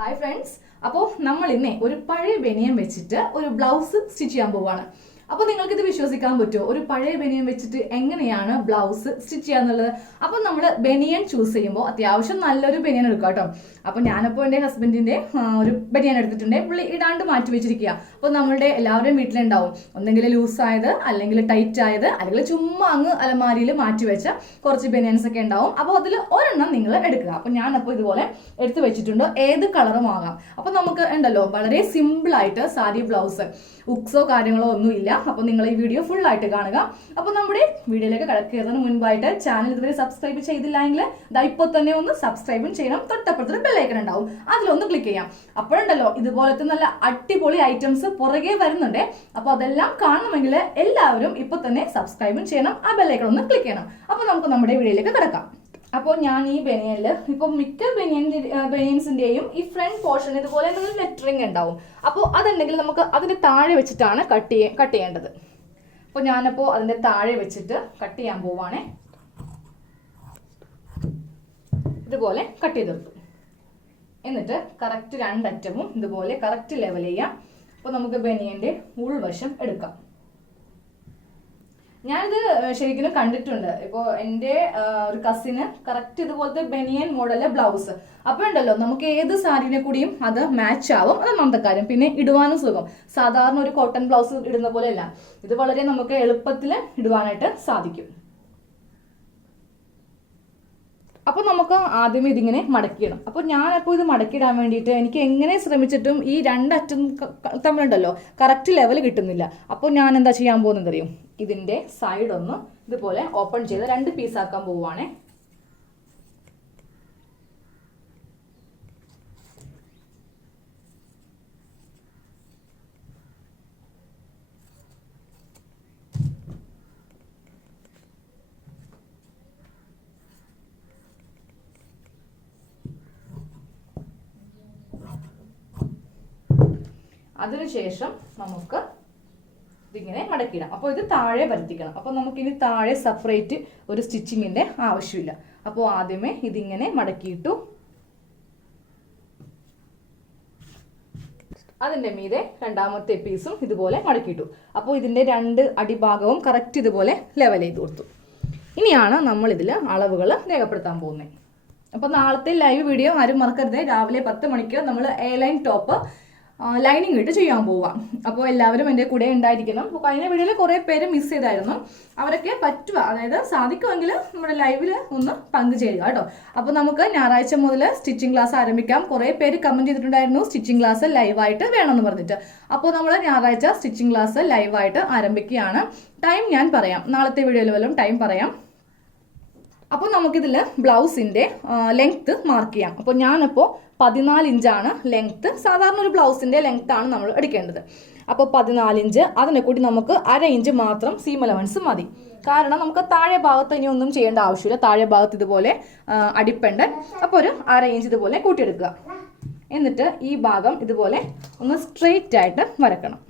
Hi friends, അപ്പോൾ നമ്മൾ ഇന്ന് ഒരു പഴയ ബനിയൻ വെച്ചിട്ട് ഒരു ബ്ലൗസ് സ്റ്റിച്ച് ചെയ്യാൻ പോവാണ്. അപ്പോൾ നിങ്ങൾക്ക് ഇത് വിശ്വസിക്കാൻ പറ്റുമോ? ഒരു പഴയ ബനിയൻ വെച്ചിട്ട് എങ്ങനെയാണ് ബ്ലൗസ് സ്റ്റിച്ച് ചെയ്യാന്നുള്ളത്? അപ്പോൾ നമ്മൾ ബനിയൻ ചൂസ് ചെയ്യുമ്പോൾ അത്യാവശ്യം നല്ലൊരു ബനിയൻ എടുക്കുക കേട്ടോ. അപ്പോൾ ഞാനിപ്പോൾ എൻ്റെ ഹസ്ബൻഡിന്റെ ഒരു ബനിയൻ എടുത്തിട്ടുണ്ട്. പുള്ളി ഇടാണ്ട് മാറ്റി വെച്ചിരിക്കുക. അപ്പോൾ നമ്മളുടെ എല്ലാവരുടെയും വീട്ടിലുണ്ടാവും ഒന്നെങ്കിൽ ലൂസ് ആയത്, അല്ലെങ്കിൽ ടൈറ്റ് ആയത്, അല്ലെങ്കിൽ ചുമ്മാ അങ്ങ് അലമാരിയിൽ മാറ്റി വെച്ച കുറച്ച് ബനിയൻസ് ഒക്കെ ഉണ്ടാവും. അപ്പോൾ അതിൽ ഒരെണ്ണം നിങ്ങൾ എടുക്കുക. അപ്പോൾ ഞാനപ്പോൾ ഇതുപോലെ എടുത്തു വെച്ചിട്ടുണ്ട്. ഏത് കളറും ആകാം. അപ്പോൾ നമുക്ക് ഉണ്ടല്ലോ വളരെ സിമ്പിൾ ആയിട്ട് സാരി ബ്ലൗസ്, ഉക്സോ കാര്യങ്ങളോ ഒന്നുമില്ല. അപ്പോൾ നിങ്ങൾ ഈ വീഡിയോ ഫുൾ ആയിട്ട് കാണുക. അപ്പോൾ നമ്മുടെ വീഡിയോയിലേക്ക് കടക്കുന്നതിന് മുൻപായിട്ട് ചാനൽ ഇതുവരെ സബ്സ്ക്രൈബ് ചെയ്തില്ലെങ്കിൽ ഇപ്പോൾ തന്നെ ഒന്ന് സബ്സ്ക്രൈബും ചെയ്യണം. തൊട്ടപ്പുറത്തൊരു ബെല്ലൈക്കൺ ഉണ്ടാവും, അതിലൊന്ന് ക്ലിക്ക് ചെയ്യാം. അപ്പോഴുണ്ടല്ലോ ഇതുപോലത്തെ നല്ല അടിപൊളി ഐറ്റംസ് പുറകെ വരുന്നുണ്ട്. അപ്പോൾ അതെല്ലാം കാണണമെങ്കിൽ എല്ലാവരും ഇപ്പോൾ തന്നെ സബ്സ്ക്രൈബും ചെയ്യണം, ആ ബെല്ലൈക്കൺ ഒന്ന് ക്ലിക്ക് ചെയ്യണം. അപ്പോൾ നമുക്ക് നമ്മുടെ വീഡിയോയിലേക്ക് കിടക്കാം. അപ്പോൾ ഞാൻ ഈ ബനിയനിൽ ഇപ്പോൾ മിക്ക ബനിയൻസിന്റെയും ഈ ഫ്രണ്ട് പോർഷൻ ഇതുപോലെ എന്തെങ്കിലും ലെറ്ററിങ് ഉണ്ടാവും. അപ്പോൾ അതുണ്ടെങ്കിൽ നമുക്ക് അതിന്റെ താഴെ വെച്ചിട്ടാണ് കട്ട് ചെയ്യേണ്ടത്. അപ്പോൾ ഞാനപ്പോൾ അതിന്റെ താഴെ വെച്ചിട്ട് കട്ട് ചെയ്യാൻ പോവാണേ. ഇതുപോലെ കട്ട് ചെയ്തെടുത്തു. എന്നിട്ട് കറക്റ്റ് രണ്ടറ്റവും ഇതുപോലെ കറക്റ്റ് ലെവൽ ചെയ്യാം. അപ്പോൾ നമുക്ക് ബനിയന്റെ ഉൾവശം എടുക്കാം. ഞാനിത് ശരിക്കും കണ്ടിട്ടുണ്ട്. ഇപ്പോൾ എൻ്റെ ഒരു കസിന് കറക്റ്റ് ഇതുപോലത്തെ ബനിയൻ മോഡല് ബ്ലൗസ്. അപ്പോൾ ഉണ്ടല്ലോ നമുക്ക് ഏത് സാരിനെ കൂടിയും അത് മാച്ച് ആവും. അത് മന്ദക്കാര്യം, പിന്നെ ഇടുവാനും സുഖം. സാധാരണ ഒരു കോട്ടൺ ബ്ലൗസ് ഇടുന്ന പോലെയല്ല, ഇത് വളരെ നമുക്ക് എളുപ്പത്തിൽ ഇടുവാനായിട്ട് സാധിക്കും. അപ്പോൾ നമുക്ക് ആദ്യം ഇതിങ്ങനെ മടക്കിയിടണം. അപ്പോൾ ഞാനപ്പോൾ ഇത് മടക്കിയിടാൻ വേണ്ടിയിട്ട് എനിക്ക് എങ്ങനെ ശ്രമിച്ചിട്ടും ഈ രണ്ടറ്റം തമ്മിലുണ്ടല്ലോ കറക്റ്റ് ലെവൽ കിട്ടുന്നില്ല. അപ്പോൾ ഞാൻ എന്താ ചെയ്യാൻ പോകുന്നത് അറിയും? ഇതിന്റെ സൈഡ് ഒന്ന് ഇതുപോലെ ഓപ്പൺ ചെയ്ത് രണ്ട് പീസാക്കാൻ പോവുകയാണേ. അതിനുശേഷം നമുക്ക് ഇതിങ്ങനെ മടക്കിയിടാം. അപ്പോൾ ഇത് താഴെ വരുത്തിക്കണം. അപ്പോൾ നമുക്കിനി താഴെ സെപ്പറേറ്റ് ഒരു സ്റ്റിച്ചിങ്ങിന്റെ ആവശ്യമില്ല. അപ്പോൾ ആദ്യമേ ഇതിങ്ങനെ മടക്കിയിട്ടു. അതിന്റെ മീതെ രണ്ടാമത്തെ പീസും ഇതുപോലെ മടക്കിയിട്ടു. അപ്പോൾ ഇതിന്റെ രണ്ട് അടിഭാഗവും കറക്റ്റ് ഇതുപോലെ ലെവൽ ചെയ്ത് കൊടുത്തു. ഇനിയാണ് നമ്മൾ ഇതിൽ അളവുകൾ രേഖപ്പെടുത്താൻ പോകുന്നത്. അപ്പോൾ നാളത്തെ ലൈവ് വീഡിയോ ആരും മറക്കരുത്. രാവിലെ 10 മണിക്ക് നമ്മൾ എ ലൈൻ ടോപ്പ് ലൈനിങ് ഇട്ട് ചെയ്യാൻ പോവാം. അപ്പോൾ എല്ലാവരും എൻ്റെ കൂടെ ഉണ്ടായിരിക്കണം. അപ്പോൾ കഴിഞ്ഞ വീഡിയോയിൽ കുറേ പേര് മിസ് ചെയ്തായിരുന്നു. അവരൊക്കെ പറ്റുക, അതായത് സാധിക്കുമെങ്കിൽ നമ്മുടെ ലൈവിൽ ഒന്ന് പങ്കുചേരുക കേട്ടോ. അപ്പോൾ നമുക്ക് ഞായറാഴ്ച മുതൽ സ്റ്റിച്ചിങ് ക്ലാസ് ആരംഭിക്കാം. കുറേ പേര് കമൻറ്റ് ചെയ്തിട്ടുണ്ടായിരുന്നു സ്റ്റിച്ചിങ് ക്ലാസ് ലൈവായിട്ട് വേണമെന്ന് പറഞ്ഞിട്ട്. അപ്പോൾ നമ്മൾ ഞായറാഴ്ച സ്റ്റിച്ചിങ് ക്ലാസ് ലൈവായിട്ട് ആരംഭിക്കുകയാണ്. ടൈം ഞാൻ പറയാം, നാളത്തെ വീഡിയോയിൽ വല്ലതും ടൈം പറയാം. അപ്പോൾ നമുക്കിതിൽ ബ്ലൗസിൻ്റെ ലെങ്ത്ത് മാർക്ക് ചെയ്യാം. അപ്പോൾ ഞാനപ്പോൾ 14 ഇഞ്ചാണ് ലെങ്ത്ത്. സാധാരണ ഒരു ബ്ലൗസിൻ്റെ ലെങ്ത്താണ് നമ്മൾ എടുക്കേണ്ടത്. അപ്പോൾ 14 ഇഞ്ച്, അതിനെ കൂടി നമുക്ക് 1/2 ഇഞ്ച് മാത്രം സീം അലവൻസ് മതി. കാരണം നമുക്ക് താഴെ ഭാഗത്ത് ഇനി ഒന്നും ചെയ്യേണ്ട ആവശ്യമില്ല. താഴെ ഭാഗത്ത് ഇതുപോലെ അടിപ്പണ്ടൻ. അപ്പോൾ ഒരു 1/2 ഇഞ്ച് ഇതുപോലെ കൂട്ടിയെടുക്കുക. എന്നിട്ട് ഈ ഭാഗം ഇതുപോലെ ഒന്ന് സ്ട്രെയിറ്റ് ആയിട്ട് വരക്കണം.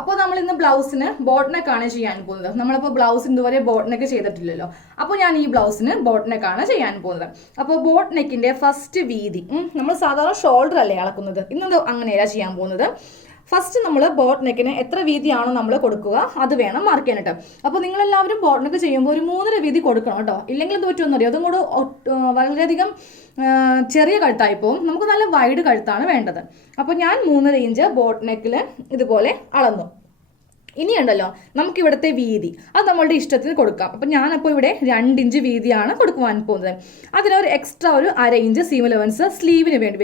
അപ്പോൾ നമ്മൾ ഇന്ന് ബ്ലൗസിന് ബോട്ട് നെക്കാണ് ചെയ്യാൻ പോകുന്നത്. നമ്മളിപ്പോൾ ബ്ലൗസിന് ഇതുവരെ ബോട്ട് നെക്ക് ചെയ്തിട്ടില്ലല്ലോ. അപ്പോൾ ഞാൻ ഈ ബ്ലൗസിന് ബോട്ട് നെക്കാണ് ചെയ്യാൻ പോകുന്നത്. അപ്പോൾ ബോട്ട് നെക്കിന്റെ ഫസ്റ്റ് വീതി നമ്മൾ സാധാരണ ഷോൾഡർ അല്ലേ അളക്കുന്നത്, ഇന്നത് അങ്ങനെയല്ല ചെയ്യാൻ പോകുന്നത്. ഫസ്റ്റ് നമ്മൾ ബോട്ട് നെക്കിന് എത്ര വീതിയാണോ നമ്മൾ കൊടുക്കുക അത് വേണം മാർക്ക് ചെയ്യാനായിട്ട്. അപ്പോൾ നിങ്ങളെല്ലാവരും ബോട്ട് നെക്ക് ചെയ്യുമ്പോൾ ഒരു 3.5 വീതി കൊടുക്കണം കേട്ടോ. ഇല്ലെങ്കിൽ എന്ത് പറ്റുമെന്ന് അറിയാം, അതും കൂടെ വളരെയധികം ചെറിയ കഴുത്തായി പോകും. നമുക്ക് നല്ല വൈഡ് കഴുത്താണ് വേണ്ടത്. അപ്പോൾ ഞാൻ 3.5 ഇഞ്ച് ബോട്ട് നെക്കിൽ ഇതുപോലെ അളന്നു. ഇനിയുണ്ടല്ലോ നമുക്ക് ഇവിടുത്തെ വീതി അത് നമ്മളുടെ ഇഷ്ടത്തിന് കൊടുക്കാം. അപ്പം ഞാനപ്പോൾ ഇവിടെ 2 ഇഞ്ച് വീതിയാണ് കൊടുക്കുവാൻ പോകുന്നത്. അതിനൊരു എക്സ്ട്രാ ഒരു 1/2 ഇഞ്ച് സീം അലവൻസ് സ്ലീവിന് വേണ്ടി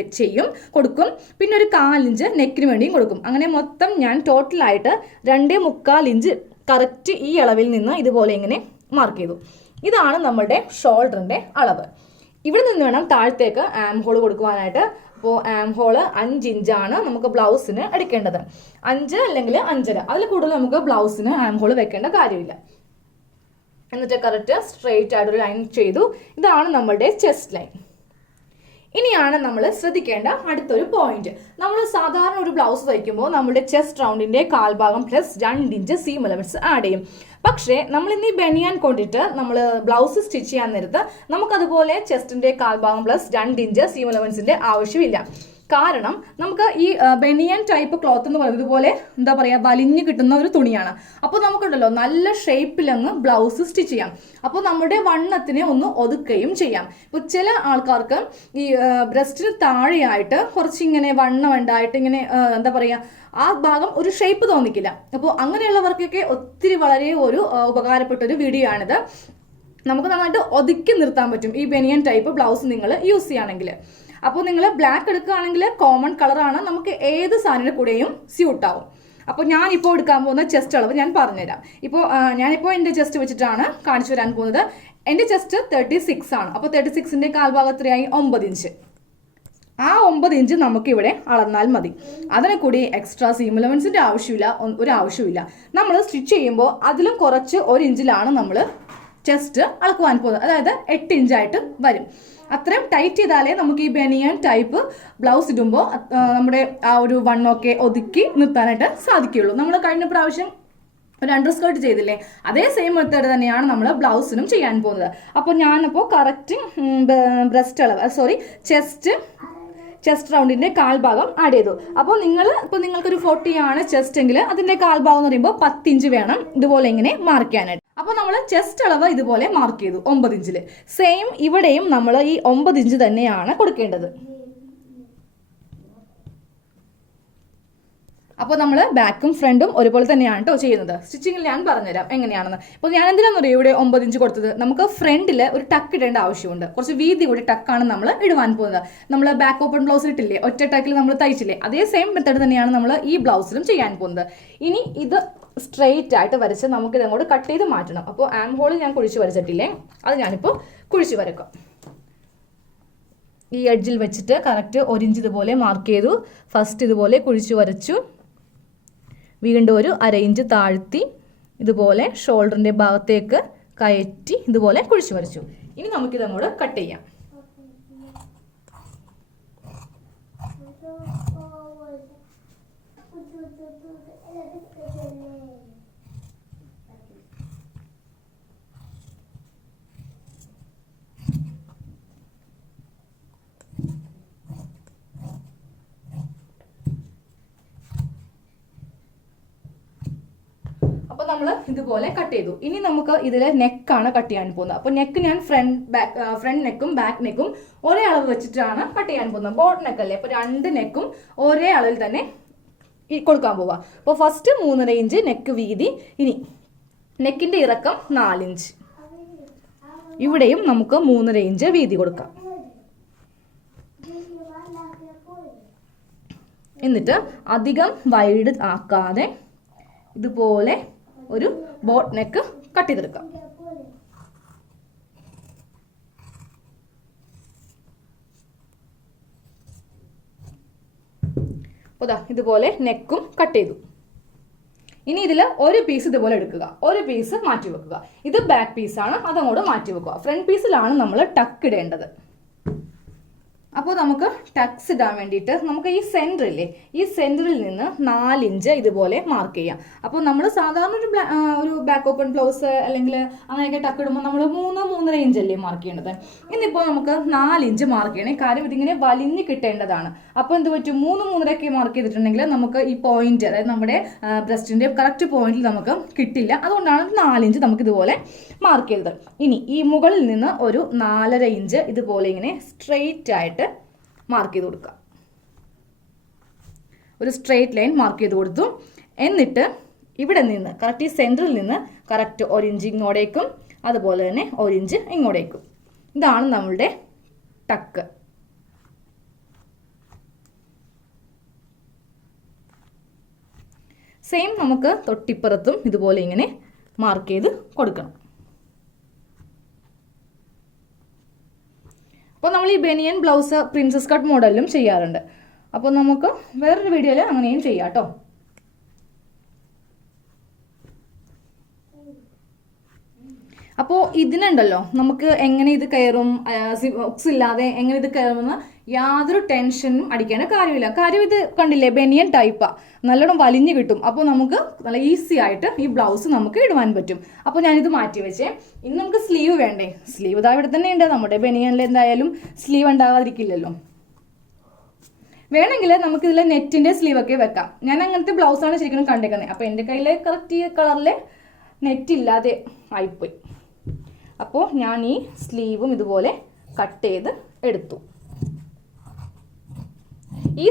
കൊടുക്കും. പിന്നെ ഒരു 1/4 ഇഞ്ച് നെക്കിന് വേണ്ടിയും കൊടുക്കും. അങ്ങനെ മൊത്തം ഞാൻ ടോട്ടലായിട്ട് 2.25 ഇഞ്ച് കറക്റ്റ് ഈ അളവിൽ നിന്ന് ഇതുപോലെ ഇങ്ങനെ മാർക്ക് ചെയ്തു. ഇതാണ് നമ്മളുടെ ഷോൾഡറിൻ്റെ അളവ്. ഇവിടെ നിന്ന് വേണം താഴത്തേക്ക് ആം ഹോൾ കൊടുക്കുവാനായിട്ട്. അപ്പോൾ ആം ഹോള് 5 ഇഞ്ചാണ് നമുക്ക് ബ്ലൗസിന് എടുക്കേണ്ടത്. 5 അല്ലെങ്കിൽ 5.5, അതിൽ കൂടുതൽ നമുക്ക് ബ്ലൗസിന് ആം ഹോൾ വെക്കേണ്ട കാര്യമില്ല. എന്നിട്ട് കറക്റ്റ് സ്ട്രെയിറ്റ് ആയിട്ടൊരു ലൈൻ ചെയ്തു. ഇതാണ് നമ്മളുടെ ചെസ്റ്റ് ലൈൻ. ഇനിയാണ് നമ്മൾ ശ്രദ്ധിക്കേണ്ട അടുത്തൊരു പോയിന്റ്. നമ്മൾ സാധാരണ ഒരു ബ്ലൗസ് തയ്ക്കുമ്പോൾ നമ്മുടെ ചെസ്റ്റ് റൗണ്ടിന്റെ കാൽഭാഗം plus 2 inch seam allowance add ചെയ്യും. പക്ഷേ നമ്മൾ ഇന്ന് ഈ ബനിയാൻ കൊണ്ടിട്ട് നമ്മൾ ബ്ലൗസ് സ്റ്റിച്ച് ചെയ്യാൻ നേരത്ത് നമുക്കതുപോലെ ചെസ്റ്റിന്റെ കാൽഭാഗം പ്ലസ് 2 ഇഞ്ച് സീം അലവൻസിന്റെ ആവശ്യമില്ല. കാരണം നമുക്ക് ഈ ബനിയൻ ടൈപ്പ് ക്ലോത്ത് എന്ന് പറയുന്നത് ഇതുപോലെ എന്താ പറയുക വലിഞ്ഞു കിട്ടുന്ന ഒരു തുണിയാണ്. അപ്പോൾ നമുക്കുണ്ടല്ലോ നല്ല ഷേപ്പിലങ്ങ് ബ്ലൗസ് സ്റ്റിച്ച് ചെയ്യാം. അപ്പോൾ നമ്മുടെ വണ്ണത്തിനെ ഒന്ന് ഒതുക്കുകയും ചെയ്യാം. ഇപ്പോൾ ചില ആൾക്കാർക്ക് ഈ ബ്രസ്റ്റിന് താഴെയായിട്ട് കുറച്ചിങ്ങനെ വണ്ണം ഉണ്ടായിട്ട് ഇങ്ങനെ എന്താ പറയുക ആ ഭാഗം ഒരു ഷേപ്പ് തോന്നിക്കില്ല. അപ്പോൾ അങ്ങനെയുള്ളവർക്കൊക്കെ ഒത്തിരി വളരെ ഒരു ഉപകാരപ്പെട്ട ഒരു വീഡിയോ ആണിത്. നമുക്ക് നന്നായിട്ട് ഒതുക്കി നിർത്താൻ പറ്റും ഈ ബനിയൻ ടൈപ്പ് ബ്ലൗസ് നിങ്ങൾ യൂസ് ചെയ്യുകയാണെങ്കിൽ. അപ്പോൾ നിങ്ങൾ ബ്ലാക്ക് എടുക്കുകയാണെങ്കിൽ കോമൺ കളറാണ്, നമുക്ക് ഏത് സാധനത്തിന്റെ കൂടെയും സ്യൂട്ട് ആവും. അപ്പോൾ ഞാനിപ്പോൾ എടുക്കാൻ പോകുന്ന ചെസ്റ്റ് അളവ് ഞാൻ പറഞ്ഞുതരാം. ഞാനിപ്പോൾ എൻ്റെ ചെസ്റ്റ് വെച്ചിട്ടാണ് കാണിച്ചു തരാൻ പോകുന്നത്. എൻ്റെ ചെസ്റ്റ് 36 ആണ്. അപ്പോൾ 36ന്റെ കാൽഭാഗത്തിലായി 9 ഇഞ്ച്. ആ 9 ഇഞ്ച് നമുക്കിവിടെ അളന്നാൽ മതി. അതിനെ കൂടി എക്സ്ട്രാ സീം അലവൻസിന്റെ ആവശ്യമില്ല. നമ്മൾ സ്റ്റിച്ച് ചെയ്യുമ്പോൾ അതിലും കുറച്ച് 1 ഇഞ്ചിലാണ് നമ്മൾ ചെസ്റ്റ് അളക്കുവാൻ പോകുന്നത്. അതായത് 8 ഇഞ്ചായിട്ട് വരും. അത്രയും ടൈറ്റ് ചെയ്താലേ നമുക്ക് ഈ ബനിയൻ ടൈപ്പ് ബ്ലൗസ് ഇടുമ്പോൾ നമ്മുടെ ആ ഒരു വണ്ണമൊക്കെ ഒതുക്കി നിർത്താനായിട്ട് സാധിക്കുകയുള്ളൂ. നമ്മൾ കഴിഞ്ഞ പ്രാവശ്യം ഒരു അണ്ടർ സ്കേർട്ട് ചെയ്തില്ലേ, അതേ സെയിം മെത്തേഡ് തന്നെയാണ് നമ്മൾ ബ്ലൗസിനും ചെയ്യാൻ പോകുന്നത്. അപ്പോൾ ഞാനിപ്പോൾ കറക്റ്റ് ചെസ്റ്റ് റൗണ്ടിന്റെ കാൽഭാഗം ആഡ് ചെയ്തു. അപ്പോൾ നിങ്ങൾക്കൊരു 40 ആണ് ചെസ്റ്റ് എങ്കിൽ അതിന്റെ കാൽഭാഗം എന്ന് പറയുമ്പോൾ 10 ഇഞ്ച് വേണം ഇതുപോലെ ഇങ്ങനെ മാർക്ക് ചെയ്യാനായിട്ട്. അപ്പോൾ നമ്മൾ ചെസ്റ്റ് അളവ് ഇതുപോലെ മാർക്ക് ചെയ്തു 9 ഇഞ്ചിൽ. സെയിം ഇവിടെയും നമ്മൾ ഈ 9 ഇഞ്ച് തന്നെയാണ് കൊടുക്കേണ്ടത്. അപ്പോൾ നമ്മൾ ബാക്കും ഫ്രണ്ടും ഒരുപോലെ തന്നെയാണ് കേട്ടോ ചെയ്യുന്നത്. സ്റ്റിച്ചിങ്ങിൽ ഞാൻ പറഞ്ഞുതരാം എങ്ങനെയാണെന്ന്. ഇപ്പോൾ ഞാൻ എന്തിനാണെന്ന് അറിയാം ഇവിടെ 9 ഇഞ്ച് കൊടുത്തത്. നമുക്ക് ഫ്രണ്ടിൽ ഒരു ടക്ക് ഇടേണ്ട ആവശ്യമുണ്ട്. കുറച്ച് വീതി കൂടി ടക്കാണ് നമ്മൾ ഇടുവാൻ പോകുന്നത്. നമ്മൾ ബാക്ക് ഓപ്പൺ ബ്ലൗസ് ഇട്ടില്ലേ, ഒറ്റ ടക്കിൽ നമ്മൾ തയ്ച്ചില്ലേ, അതേ സെയിം മെത്തേഡ് തന്നെയാണ് നമ്മൾ ഈ ബ്ലൗസിലും ചെയ്യാൻ പോകുന്നത്. ഇനി ഇത് സ്ട്രെയിറ്റ് ആയിട്ട് വരച്ച് നമുക്കിത് അങ്ങോട്ട് കട്ട് ചെയ്ത് മാറ്റണം. അപ്പോൾ ആം ഹോളിൽ ഞാൻ കുഴിച്ച് വരച്ചിട്ടില്ലേ, അത് ഞാനിപ്പോൾ കുഴിച്ച് വരക്കാം. ഈ എഡ്ജിൽ വെച്ചിട്ട് കറക്റ്റ് 1 ഇഞ്ച് ഇതുപോലെ മാർക്ക് ചെയ്തു. ഫസ്റ്റ് ഇതുപോലെ കുഴിച്ച് വരച്ചു. വീണ്ടും ഒരു 1/2 ഇഞ്ച് താഴ്ത്തി ഇതുപോലെ ഷോൾഡറിന്റെ ഭാഗത്തേക്ക് കയറ്റി ഇതുപോലെ കുഴിച്ച് വരച്ചു. ഇനി നമുക്കിത് അങ്ങോട്ട് കട്ട് ചെയ്യാം. അപ്പോൾ നമ്മൾ ഇതുപോലെ കട്ട് ചെയ്തു. ഇനി നമുക്ക് ഇതിൽ നെക്കാണ് കട്ട് ചെയ്യാൻ പോകുന്നത്. അപ്പോൾ നെക്ക് ഞാൻ ഫ്രണ്ട് നെക്കും ബാക്ക് നെക്കും ഒരേ അളവ് വെച്ചിട്ടാണ് കട്ട് ചെയ്യാൻ പോകുന്നത്. ബോട്ട് നെക്കല്ലേ, അപ്പോൾ 2 നെക്കും ഒരേ അളവിൽ തന്നെ കൊടുക്കാൻ പോവാ. അപ്പോൾ ഫസ്റ്റ് 3.5 ഇഞ്ച് നെക്ക് വീതി. ഇനി നെക്കിന്റെ ഇറക്കം 4 ഇഞ്ച്. ഇവിടെയും നമുക്ക് 3.5 ഇഞ്ച് വീതി കൊടുക്കാം. എന്നിട്ട് അധികം വൈഡ് ആക്കാതെ ഇതുപോലെ ഒരു ബോട്ട് നെക്ക് കട്ട് ചെയ്തെടുക്കാം. അപ്പോൾ ഇതുപോലെ നെക്കും കട്ട് ചെയ്തു. ഇനി ഇതിൽ ഒരു പീസ് ഇതുപോലെ എടുക്കുക, ഒരു പീസ് മാറ്റി വെക്കുക. ഇത് ബാക്ക് പീസാണ്, അതങ്ങോട്ട് മാറ്റി വെക്കുക. ഫ്രണ്ട് പീസിലാണ് നമ്മൾ ടക്ക് ഇടേണ്ടത്. അപ്പോൾ നമുക്ക് ടക്സ് ഇടാൻ വേണ്ടിയിട്ട് നമുക്ക് ഈ സെൻറ്ററില്ലേ, ഈ സെൻറ്ററിൽ നിന്ന് 4 ഇഞ്ച് ഇതുപോലെ മാർക്ക് ചെയ്യാം. അപ്പോൾ നമ്മൾ സാധാരണ ഒരു ബാക്ക് ഓപ്പൺ ബ്ലൗസ് അല്ലെങ്കിൽ അങ്ങനെയൊക്കെ ടക്ക് ഇടുമ്പോൾ നമ്മൾ 3-3.5 ഇഞ്ചല്ലേ മാർക്ക് ചെയ്യേണ്ടത്. ഇന്നിപ്പോൾ നമുക്ക് 4 ഇഞ്ച് മാർക്ക് ചെയ്യണേ. കാര്യം ഇതിങ്ങനെ വലിഞ്ഞ് കിട്ടേണ്ടതാണ്. അപ്പോൾ എന്ത് പറ്റും, 3-3.5 മാർക്ക് ചെയ്തിട്ടുണ്ടെങ്കിൽ നമുക്ക് ഈ പോയിന്റ്, അതായത് നമ്മുടെ ബ്രസ്റ്റിന്റെ കറക്റ്റ് പോയിന്റിൽ നമുക്ക് കിട്ടില്ല. അതുകൊണ്ടാണ് 4 ഇഞ്ച് നമുക്ക് ഇതുപോലെ മാർക്ക് ചെയ്തത്. ഇനി ഈ മുകളിൽ നിന്ന് ഒരു 4.5 ഇഞ്ച് ഇതുപോലെ ഇങ്ങനെ സ്ട്രെയിറ്റ് ആയിട്ട് മാർക്ക് ചെയ്ത് കൊടുക്കുക. ഒരു സ്ട്രെയിറ്റ് ലൈൻ മാർക്ക് ചെയ്ത് കൊടുത്തു. എന്നിട്ട് ഇവിടെ നിന്ന് കറക്റ്റ് ഈ സെൻറ്ററിൽ നിന്ന് കറക്റ്റ് 1 ഇഞ്ച് ഇങ്ങോട്ടേക്കും അതുപോലെ തന്നെ 1 ഇഞ്ച് ഇങ്ങോട്ടേക്കും. ഇതാണ് നമ്മളുടെ ടക്ക്. സെയിം നമുക്ക് തൊട്ടിപ്പുറത്തും ഇതുപോലെ ഇങ്ങനെ മാർക്ക് ചെയ്ത് കൊടുക്കണം. അപ്പോൾ നമ്മൾ ഈ ബനിയൻ ബ്ലൗസ് പ്രിൻസസ് കട്ട് മോഡലിലും ചെയ്യാറുണ്ട്. അപ്പോൾ നമുക്ക് വേറൊരു വീഡിയോയിൽ അങ്ങനെയും ചെയ്യാം കേട്ടോ. അപ്പോൾ ഇതിനുണ്ടല്ലോ നമുക്ക് എങ്ങനെ ഇത് കയറും, ഹുക്സ് ഇല്ലാതെ എങ്ങനെ ഇത് കയറുമെന്ന് യാതൊരു ടെൻഷനും അടിക്കേണ്ട കാര്യമില്ല. കാര്യം ഇത് കണ്ടില്ലേ, ബനിയൻ ടൈപ്പാ, നല്ലോണം വലിഞ്ഞു കിട്ടും. അപ്പോൾ നമുക്ക് നല്ല ഈസി ആയിട്ട് ഈ ബ്ലൗസ് നമുക്ക് ഇടുവാൻ പറ്റും. അപ്പോൾ ഞാനിത് മാറ്റി വെച്ചേ. ഇനി നമുക്ക് സ്ലീവ് വേണ്ടേ? സ്ലീവ് ഇതാ ഇവിടെ തന്നെ ഉണ്ട്. നമ്മുടെ ബനിയനിൽ എന്തായാലും സ്ലീവ് ഉണ്ടാകാതിരിക്കില്ലല്ലോ. വേണമെങ്കിൽ നമുക്ക് ഇതിലെ നെറ്റിന്റെ സ്ലീവ് ഒക്കെ വെക്കാം. ഞാൻ അങ്ങനത്തെ ബ്ലൗസാണ് ശരിക്കും കണ്ടേക്കുന്നത്. അപ്പോൾ എൻ്റെ കയ്യിൽ കറക്റ്റ് ഈ കളറിലെ നെറ്റ് ഇല്ലാതെ ആയിപ്പോയി. അപ്പോൾ ഞാൻ ഈ സ്ലീവും ഇതുപോലെ കട്ട് ചെയ്ത് എടുത്തു. ഈ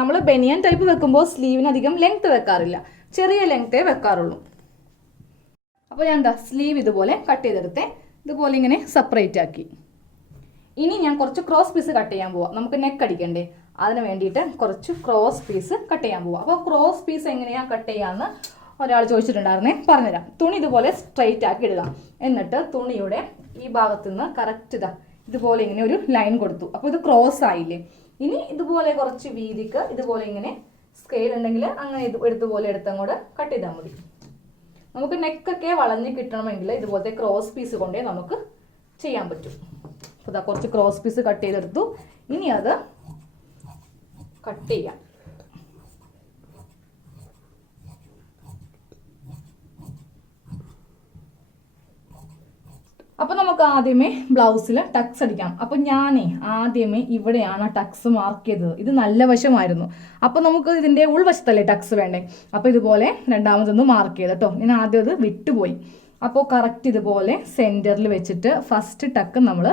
നമ്മൾ ബനിയൻ ടൈപ്പ് വെക്കുമ്പോൾ സ്ലീവിന് അധികം ലെങ്ത് വെക്കാറില്ല, ചെറിയ ലെങ്ത്തേ വെക്കാറുള്ളൂ. അപ്പോൾ ഞാൻ എന്താ സ്ലീവ് ഇതുപോലെ കട്ട് ചെയ്തെടുത്തേ. ഇതുപോലെ ഇങ്ങനെ സെപ്പറേറ്റ് ആക്കി. ഇനി ഞാൻ കുറച്ച് ക്രോസ് പീസ് കട്ട് ചെയ്യാൻ പോവാം. നമുക്ക് നെക്ക് അടിക്കണ്ടേ, അതിന് വേണ്ടിയിട്ട് കുറച്ച് ക്രോസ് പീസ് കട്ട് ചെയ്യാൻ പോവാം. അപ്പോൾ ക്രോസ് പീസ് എങ്ങനെയാണ് കട്ട് ചെയ്യാമെന്ന് ഒരാൾ ചോദിച്ചിട്ടുണ്ടായിരുന്നേ, പറഞ്ഞുതരാം. തുണി ഇതുപോലെ സ്ട്രെയിറ്റ് ആക്കി ഇടുക. എന്നിട്ട് തുണിയുടെ ഈ ഭാഗത്തു നിന്ന് കറക്റ്റ് ഇതുപോലെ ഇങ്ങനെ ഒരു ലൈൻ കൊടുത്തു. അപ്പോൾ ഇത് ക്രോസ് ആയില്ലേ. ഇനി ഇതുപോലെ കുറച്ച് വീതിക്ക് ഇതുപോലെ ഇങ്ങനെ സ്കെയിൽ ഉണ്ടെങ്കിൽ അങ്ങനെ ഇതുപോലെ എടുത്തങ്ങോട്ട് കട്ട് ചെയ്താൽ മതി. നമുക്ക് നെക്കൊക്കെ വളഞ്ഞ് കിട്ടണമെങ്കിൽ ഇതുപോലത്തെ ക്രോസ് പീസ് കൊണ്ടേ നമുക്ക് ചെയ്യാൻ പറ്റും. അപ്പോൾ കുറച്ച് ക്രോസ് പീസ് കട്ട് ചെയ്തെടുത്തു. ഇനി അത് കട്ട് ചെയ്യാം. അപ്പോൾ നമുക്ക് ആദ്യമേ ബ്ലൗസിൽ ടക്സ് അടിക്കാം. അപ്പോൾ ഞാനേ ആദ്യമേ ഇവിടെയാണ് ടക്സ് മാർക്ക് ചെയ്തത്. ഇത് നല്ല വശമായിരുന്നു. അപ്പോൾ നമുക്ക് ഇതിൻ്റെ ഉൾവശത്തല്ലേ ടക്സ് വേണ്ടേ. അപ്പോൾ ഇതുപോലെ രണ്ടാമതൊന്ന് മാർക്ക് ചെയ്ത് കേട്ടോ. ഞാൻ ആദ്യം അത് വിട്ടുപോയി. അപ്പോൾ കറക്റ്റ് ഇതുപോലെ സെൻറ്ററിൽ വെച്ചിട്ട് ഫസ്റ്റ് ടക്ക് നമ്മൾ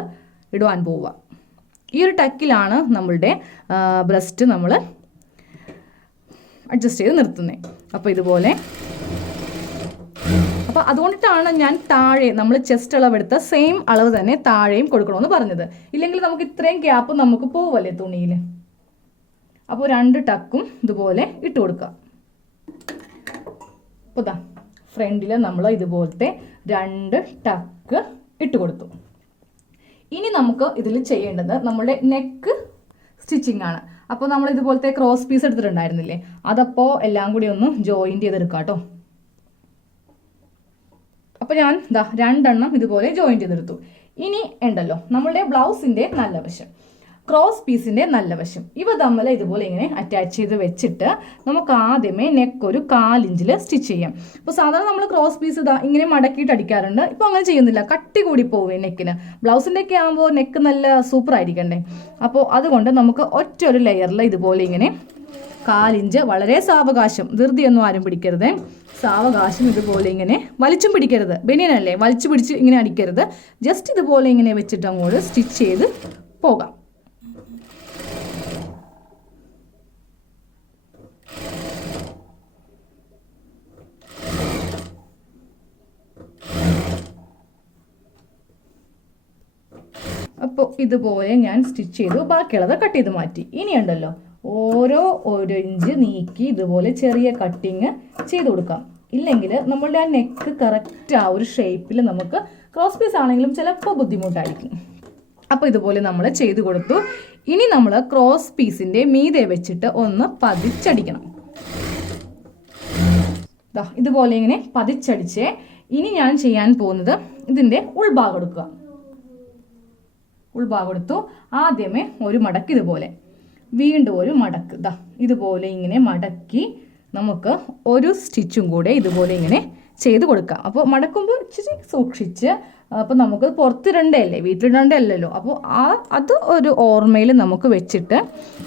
ഇടുവാൻ പോവുക. ഈ ഒരു ടക്കിലാണ് നമ്മളുടെ ബ്രസ്റ്റ് നമ്മൾ അഡ്ജസ്റ്റ് ചെയ്ത് നിർത്തുന്നത്. അപ്പോൾ ഇതുപോലെ, അപ്പോൾ അതുകൊണ്ടിട്ടാണ് ഞാൻ താഴെ നമ്മൾ ചെസ്റ്റ് അളവെടുത്ത സെയിം അളവ് തന്നെ താഴെയും കൊടുക്കണമെന്ന് പറഞ്ഞത്. ഇല്ലെങ്കിൽ നമുക്ക് ഇത്രയും ഗ്യാപ്പ് നമുക്ക് പോവല്ലേ തുണിയിൽ. അപ്പോൾ 2 ടക്കും ഇതുപോലെ ഇട്ട് കൊടുക്കുക. അപ്പോൾ ഫ്രണ്ടിൽ നമ്മൾ ഇതുപോലത്തെ 2 ടക്ക് ഇട്ട് കൊടുത്തു. ഇനി നമുക്ക് ഇതിൽ ചെയ്യേണ്ടത് നമ്മുടെ നെക്ക് സ്റ്റിച്ചിങ് ആണ്. അപ്പോൾ നമ്മൾ ഇതുപോലത്തെ ക്രോസ് പീസ് എടുത്തിട്ടുണ്ടായിരുന്നില്ലേ, അതപ്പോൾ എല്ലാം കൂടി ഒന്ന് ജോയിൻറ്റ് ചെയ്തെടുക്കാം കേട്ടോ. അപ്പോൾ ഞാൻ 2 ഇതുപോലെ ജോയിൻറ്റ് ചെയ്തെടുത്തു. ഇനി ഉണ്ടല്ലോ നമ്മളുടെ ബ്ലൗസിൻ്റെ നല്ല വശം, ക്രോസ് പീസിൻ്റെ നല്ല വശം, ഇവ തമ്മിൽ ഇതുപോലെ ഇങ്ങനെ അറ്റാച്ച് ചെയ്ത് വെച്ചിട്ട് നമുക്ക് ആദ്യമേ നെക്ക് ഒരു 1/4 ഇഞ്ചിൽ സ്റ്റിച്ച് ചെയ്യാം. അപ്പോൾ സാധാരണ നമ്മൾ ക്രോസ് പീസ് ഇങ്ങനെ മടക്കിയിട്ട് അടിക്കാറുണ്ട്. ഇപ്പോൾ അങ്ങനെ ചെയ്യുന്നില്ല, കട്ടി കൂടി പോവേ നെക്കിന്. ബ്ലൗസിൻ്റെ ഒക്കെ ആകുമ്പോൾ നെക്ക് നല്ല സൂപ്പർ ആയിരിക്കണ്ടേ. അപ്പോൾ അതുകൊണ്ട് നമുക്ക് ഒറ്റ ഒരു ലെയറിൽ ഇതുപോലെ ഇങ്ങനെ 1/4 ഇഞ്ച് വളരെ സാവകാശം, ധൃതിയൊന്നും ആരും പിടിക്കരുത്, സാവകാശം ഇതുപോലെ ഇങ്ങനെ വലിച്ചും പിടിക്കരുത്. ബനിയനല്ലേ, വലിച്ചു പിടിച്ച് ഇങ്ങനെ അടിക്കരുത്. ജസ്റ്റ് ഇതുപോലെ ഇങ്ങനെ വെച്ചിട്ട് അങ്ങോട്ട് സ്റ്റിച്ച് ചെയ്ത് പോകാം. അപ്പോൾ ഇതുപോലെ ഞാൻ സ്റ്റിച്ച് ചെയ്തു, ബാക്കിയുള്ളത് കട്ട് ചെയ്ത് മാറ്റി. ഇനിയുണ്ടല്ലോ ഓരോ 1 ഇഞ്ച് നീക്കി ഇതുപോലെ ചെറിയ കട്ടിങ് ചെയ്ത് കൊടുക്കാം. ഇല്ലെങ്കിൽ നമ്മളുടെ ആ നെക്ക് കറക്റ്റ് ആ ഒരു ഷേപ്പിൽ നമുക്ക് ക്രോസ് പീസ് ആണെങ്കിലും ചിലപ്പോൾ ബുദ്ധിമുട്ടായിരിക്കും. അപ്പോൾ ഇതുപോലെ നമ്മൾ ചെയ്ത് കൊടുത്തു. ഇനി നമ്മൾ ക്രോസ് പീസിൻ്റെ മീതെ വെച്ചിട്ട് ഒന്ന് പതിച്ചടിക്കണം. ഇതുപോലെ ഇങ്ങനെ പതിച്ചടിച്ചേ. ഇനി ഞാൻ ചെയ്യാൻ പോകുന്നത് ഇതിൻ്റെ ഉൾഭാഗം എടുക്കുക. ഉൾഭാഗം എടുത്തു. ആദ്യമേ ഒരു മടക്ക് ഇതുപോലെ, വീണ്ടും ഒരു മടക്ക് ഇതുപോലെ ഇങ്ങനെ മടക്കി നമുക്ക് ഒരു സ്റ്റിച്ചും കൂടെ ഇതുപോലെ ഇങ്ങനെ ചെയ്ത് കൊടുക്കാം. അപ്പോൾ മടക്കുമ്പോൾ ഇച്ചിരി സൂക്ഷിച്ച്, അപ്പോൾ നമുക്ക് പുറത്തിടണ്ടല്ലേ, വീട്ടിലിടണ്ടല്ലോ. അപ്പോൾ അത് ഒരു ഓർമ്മയിൽ നമുക്ക് വെച്ചിട്ട്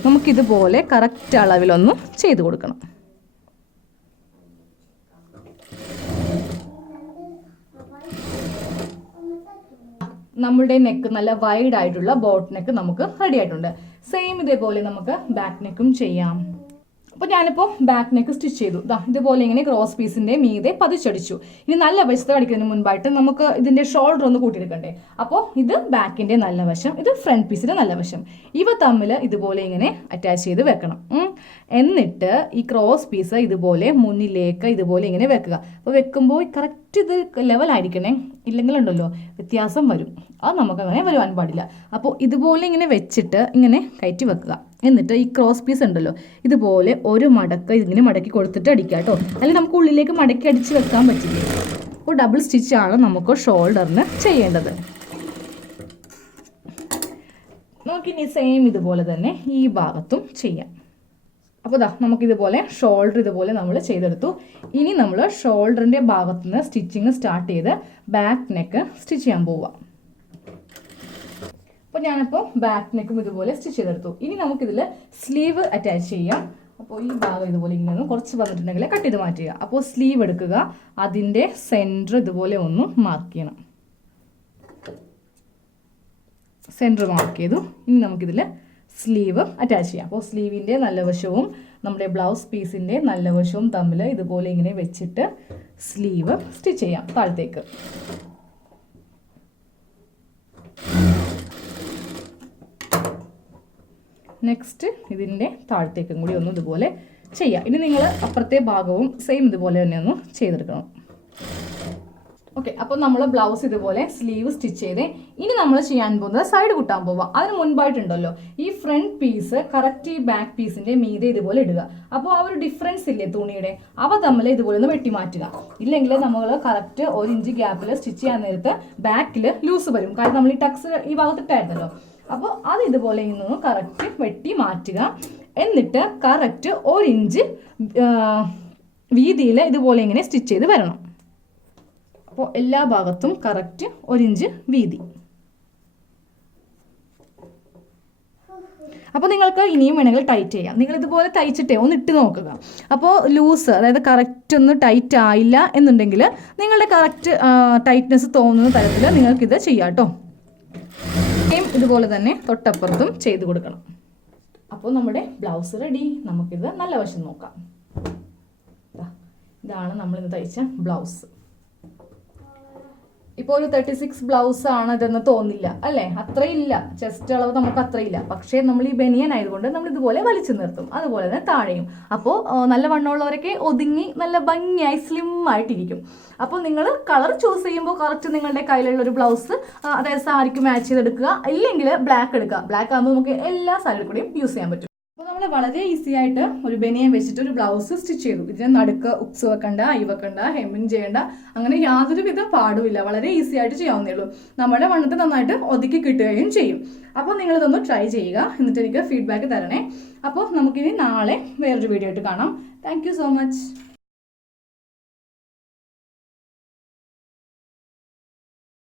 നമുക്കിതുപോലെ കറക്റ്റ് അളവിലൊന്ന് ചെയ്ത് കൊടുക്കണം. നമ്മളുടെ നെക്ക് നല്ല വൈഡ് ആയിട്ടുള്ള ബോട്ട് നെക്ക് നമുക്ക് റെഡി ആയിട്ടുണ്ട്. സെയിം ഇതേപോലെ നമുക്ക് ബാക്ക് നെക്കും ചെയ്യാം. അപ്പോൾ ഞാനിപ്പോൾ ബാക്ക് നെക്ക് സ്റ്റിച്ച് ചെയ്തു. ഇതുപോലെ ഇങ്ങനെ ക്രോസ് പീസിൻ്റെ മീതെ പതിച്ചടിച്ചു. ഇനി നല്ല വശത്ത് അടിക്കുന്നതിന് മുൻപായിട്ട് നമുക്ക് ഇതിൻ്റെ ഷോൾഡർ ഒന്ന് കൂട്ടിയെടുക്കണ്ടേ. അപ്പോൾ ഇത് ബാക്കിൻ്റെ നല്ല വശം, ഇത് ഫ്രണ്ട് പീസിൻ്റെ നല്ല വശം. ഇവ തമ്മിൽ ഇതുപോലെ ഇങ്ങനെ അറ്റാച്ച് ചെയ്ത് വെക്കണം. എന്നിട്ട് ഈ ക്രോസ് പീസ് ഇതുപോലെ മുന്നിലേക്ക് ഇതുപോലെ ഇങ്ങനെ വെക്കുക. അപ്പോൾ വെക്കുമ്പോൾ കറക്റ്റ് ഇത് ലെവലായിരിക്കണേ, ഇല്ലെങ്കിലുണ്ടല്ലോ വ്യത്യാസം വരും. അത് നമുക്കങ്ങനെ വരുവാൻ പാടില്ല. അപ്പോൾ ഇതുപോലെ ഇങ്ങനെ വെച്ചിട്ട് ഇങ്ങനെ കയറ്റി വെക്കുക. എന്നിട്ട് ഈ ക്രോസ് പീസ് ഉണ്ടല്ലോ ഇതുപോലെ ഒരു മടക്ക് ഇങ്ങനെ മടക്കി കൊടുത്തിട്ട് അടിക്കുക കേട്ടോ. അല്ലെങ്കിൽ നമുക്ക് ഉള്ളിലേക്ക് മടക്കി അടിച്ച് വെക്കാൻ പറ്റില്ല. അപ്പോൾ ഡബിൾ സ്റ്റിച്ചാണ് നമുക്ക് ഷോൾഡറിന് ചെയ്യേണ്ടത്. നമുക്കിനി സെയിം ഇതുപോലെ തന്നെ ഈ ഭാഗത്തും ചെയ്യാം. അപ്പോൾ നമുക്കിതുപോലെ ഷോൾഡർ ഇതുപോലെ നമ്മൾ ചെയ്തെടുത്തു. ഇനി നമ്മൾ ഷോൾഡറിൻ്റെ ഭാഗത്തു നിന്ന് സ്റ്റിച്ചിങ് സ്റ്റാർട്ട് ചെയ്ത് ബാക്ക് നെക്ക് സ്റ്റിച്ച് ചെയ്യാൻ പോവാം. അപ്പോൾ ഞാനിപ്പോൾ ബാക്ക് നെക്കും ഇതുപോലെ സ്റ്റിച്ച് ചെയ്തെടുത്തു. ഇനി നമുക്കിതിൽ സ്ലീവ് അറ്റാച്ച് ചെയ്യാം. അപ്പോൾ ഈ ഭാഗം ഇതുപോലെ ഇങ്ങനെ കുറച്ച് വന്നിട്ടുണ്ടെങ്കിൽ കട്ട് ചെയ്ത് മാറ്റുക. അപ്പോൾ സ്ലീവ് എടുക്കുക, അതിൻ്റെ സെൻറ്റർ ഇതുപോലെ ഒന്ന് മാർക്ക് ചെയ്യണം. സെൻറ്റർ മാർക്ക് ചെയ്തു. ഇനി നമുക്കിതിൽ സ്ലീവ് അറ്റാച്ച് ചെയ്യാം. അപ്പോൾ സ്ലീവിൻ്റെ നല്ല വശവും നമ്മുടെ ബ്ലൗസ് പീസിൻ്റെ നല്ല വശവും തമ്മിൽ ഇതുപോലെ ഇങ്ങനെ വെച്ചിട്ട് സ്ലീവ് സ്റ്റിച്ച് ചെയ്യാം താഴത്തേക്ക്. നെക്സ്റ്റ് ഇതിൻ്റെ താഴത്തേക്കും കൂടി ഒന്ന് ഇതുപോലെ ചെയ്യാം. ഇനി നിങ്ങൾ അപ്പുറത്തെ ഭാഗവും സെയിം ഇതുപോലെ തന്നെ ഒന്ന് ചെയ്തെടുക്കണം. ഓക്കെ, അപ്പോൾ നമ്മൾ ബ്ലൗസ് ഇതുപോലെ സ്ലീവ് സ്റ്റിച്ച് ചെയ്തേ. ഇനി നമ്മൾ ചെയ്യാൻ പോകുന്നത് സൈഡ് കുട്ടാൻ പോവാം. അതിന് മുൻപായിട്ടുണ്ടല്ലോ ഈ ഫ്രണ്ട് പീസ് കറക്റ്റ് ഈ ബാക്ക് പീസിന്റെ മീതെ ഇതുപോലെ ഇടുക. അപ്പോൾ ആ ഒരു ഡിഫറൻസ് ഇല്ലേ തുണിയുടെ, അവ തമ്മിൽ ഇതുപോലെ ഒന്ന് വെട്ടി മാറ്റുക. ഇല്ലെങ്കിൽ നമ്മൾ കറക്റ്റ് 1 ഇഞ്ച് ഗ്യാപ്പിൽ സ്റ്റിച്ച് ചെയ്യാൻ നേരത്ത് ബാക്കിൽ ലൂസ് വരും. കാരണം നമ്മൾ ഈ ടക്സ് ഈ ഭാഗത്തിട്ടായിരുന്നല്ലോ. അപ്പോൾ അത് ഇതുപോലെ ഇന്ന് കറക്റ്റ് വെട്ടി മാറ്റുക. എന്നിട്ട് കറക്റ്റ് 1 ഇഞ്ച് വീതിയിൽ ഇതുപോലെ ഇങ്ങനെ സ്റ്റിച്ച് ചെയ്ത് വരണം. അപ്പോൾ എല്ലാ ഭാഗത്തും കറക്റ്റ് 1 ഇഞ്ച് വീതി. അപ്പോൾ നിങ്ങൾക്ക് ഇനിയും വേണമെങ്കിൽ ടൈറ്റ് ചെയ്യാം. നിങ്ങൾ ഇതുപോലെ തയ്ച്ചിട്ടേ ഒന്ന് ഇട്ട് നോക്കുക. അപ്പോൾ ലൂസ്, അതായത് കറക്റ്റ് ഒന്ന് ടൈറ്റ് ആയില്ല എന്നുണ്ടെങ്കിൽ നിങ്ങളുടെ കറക്റ്റ് ടൈറ്റ്നെസ് തോന്നുന്ന തരത്തിൽ നിങ്ങൾക്കിത് ചെയ്യാം കേട്ടോ. ഇതുപോലെ തന്നെ തൊട്ടപ്പുറത്തും ചെയ്ത് കൊടുക്കണം. അപ്പോൾ നമ്മുടെ ബ്ലൗസ് റെഡി. നമുക്കിത് നല്ല വശം നോക്കാം. ഇതാണ് നമ്മളിത് തയ്ച്ച ബ്ലൗസ്. ഇപ്പോൾ ഒരു 36 ബ്ലൗസ് ആണ് ഇതെന്ന് തോന്നില്ല അല്ലേ, അത്രയില്ല. ചെസ്റ്റ് അളവ് നമുക്ക് അത്രയില്ല. പക്ഷേ നമ്മൾ ഈ ബനിയൻ ആയതുകൊണ്ട് നമ്മൾ ഇതുപോലെ വലിച്ചു നിർത്തും, അതുപോലെ തന്നെ താഴെയും. അപ്പോൾ നല്ല വണ്ണമുള്ളവരൊക്കെ ഒതുങ്ങി നല്ല ഭംഗിയായി സ്ലിം ആയിട്ടിരിക്കും. അപ്പോൾ നിങ്ങൾ കളർ ചൂസ് ചെയ്യുമ്പോൾ കറക്റ്റ് നിങ്ങളുടെ കയ്യിലുള്ള ഒരു ബ്ലൗസ്, അതായത് സാരിക്ക് മാച്ച് ചെയ്തെടുക്കുക. ഇല്ലെങ്കിൽ ബ്ലാക്ക് എടുക്കുക. ബ്ലാക്ക് ആകുമ്പോൾ നമുക്ക് എല്ലാ സാരിയിൽ കൂടെയും യൂസ് ചെയ്യാൻ പറ്റും. അപ്പോൾ നമ്മൾ വളരെ ഈസി ആയിട്ട് ഒരു ബനിയൻ വെച്ചിട്ട് ഒരു ബ്ലൗസ് സ്റ്റിച്ച് ചെയ്തു. ഇതിന് നടുക്ക് ഉക്സ് വെക്കണ്ട, ഐ വെക്കണ്ട, ഹെമ്മിങ് ചെയ്യേണ്ട, അങ്ങനെ യാതൊരു വിധ പാടുമില്ല. വളരെ ഈസി ആയിട്ട് ചെയ്യാവുന്നേ ഉള്ളൂ. നമ്മുടെ വണ്ണത്തെ നന്നായിട്ട് ഒതുക്കി കിട്ടുകയും ചെയ്യും. അപ്പോൾ നിങ്ങളിതൊന്ന് ട്രൈ ചെയ്യുക, എന്നിട്ട് എനിക്ക് ഫീഡ്ബാക്ക് തരണേ. അപ്പോൾ നമുക്കിനി നാളെ വേറൊരു വീഡിയോ ആയിട്ട് കാണാം. Thank you so much.